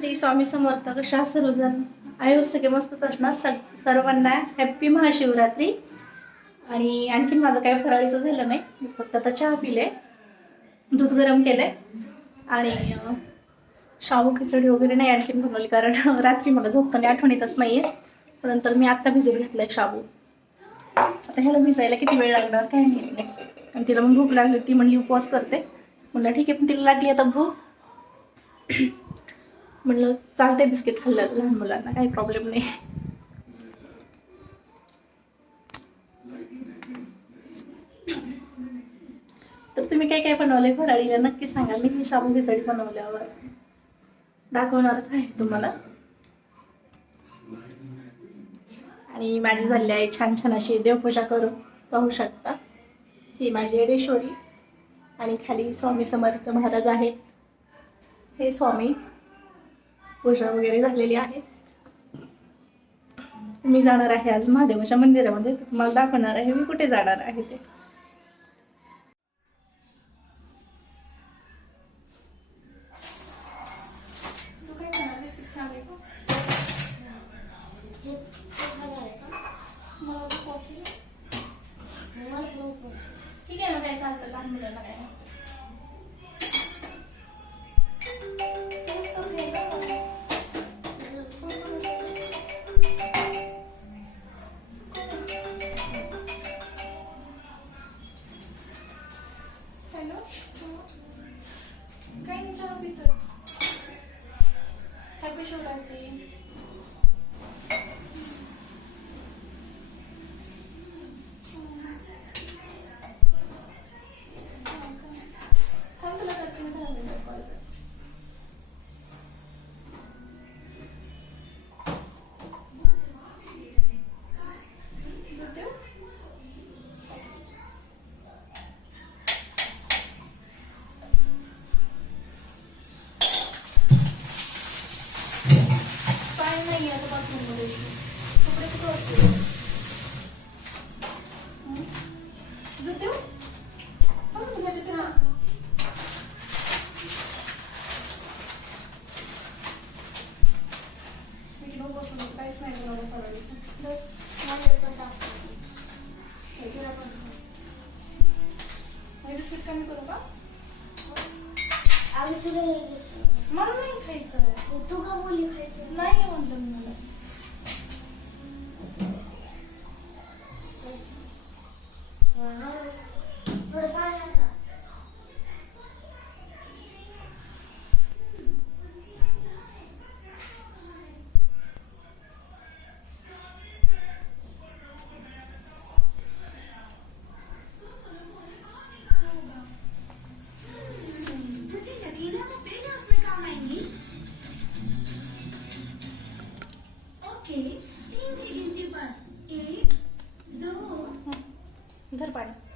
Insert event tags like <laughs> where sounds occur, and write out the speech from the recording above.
श्री स्वामी समर्थ कशा सर्वजण? आयोग सगळे मस्तच असणार सग सर्वांना हॅप्पी महाशिवरात्री. आणि आणखीन माझं काही फराळीचं झालं नाही. मी फक्त आता चहा पिले दूध गरम केलं आणि शाहू खिचडी वगैरे नाही आणखीन बनवली कारण <laughs> रात्री मला झोपताना आठवण येतच नाही आहे नंतर मी आत्ता भिजत आहे शाबू. आता ह्याला भिजायला किती वेळ लागणार? काय नाही. आणि तिला मग भूक लागली ती म्हणली उपवास करते. म्हणलं ठीक आहे पण तिला लागली आता भूक. म्हणलं चालते बिस्किट खाल्लं लहान मुलांना काही प्रॉब्लेम नाही. तर तुम्ही काय काय बनवलंय? फराळीला नक्की सांगा. मी ही शाबू खिचडी बनवल्यावर दाखवणारच आहे तुम्हाला. आणि माझी झाली आहे छान छान अशी देवपूजा करून पाहू शकता. ही माझी येडेश्वरी आणि खाली स्वामी समर्थ महाराज आहेत. हे स्वामी पूजा वगैरे झालेली आहे. मी जाणार आहे आज महादेवाच्या मंदिरामध्ये. तुम्हाला दाखवणार आहे मी कुठे जाणार आहे ते. ठीक आहे ना काय चालतं. लहान मुलांना काय नसतं. काहीच नाही बनवलं फराळीचं. दे. आपण. हे बिस्किट कमी करू का मला नाही खायचं तू का बोली खायचं नाही म्हणलं मी मला थोडं पाणी ओके तीन की गिनती एक दो धर पाणी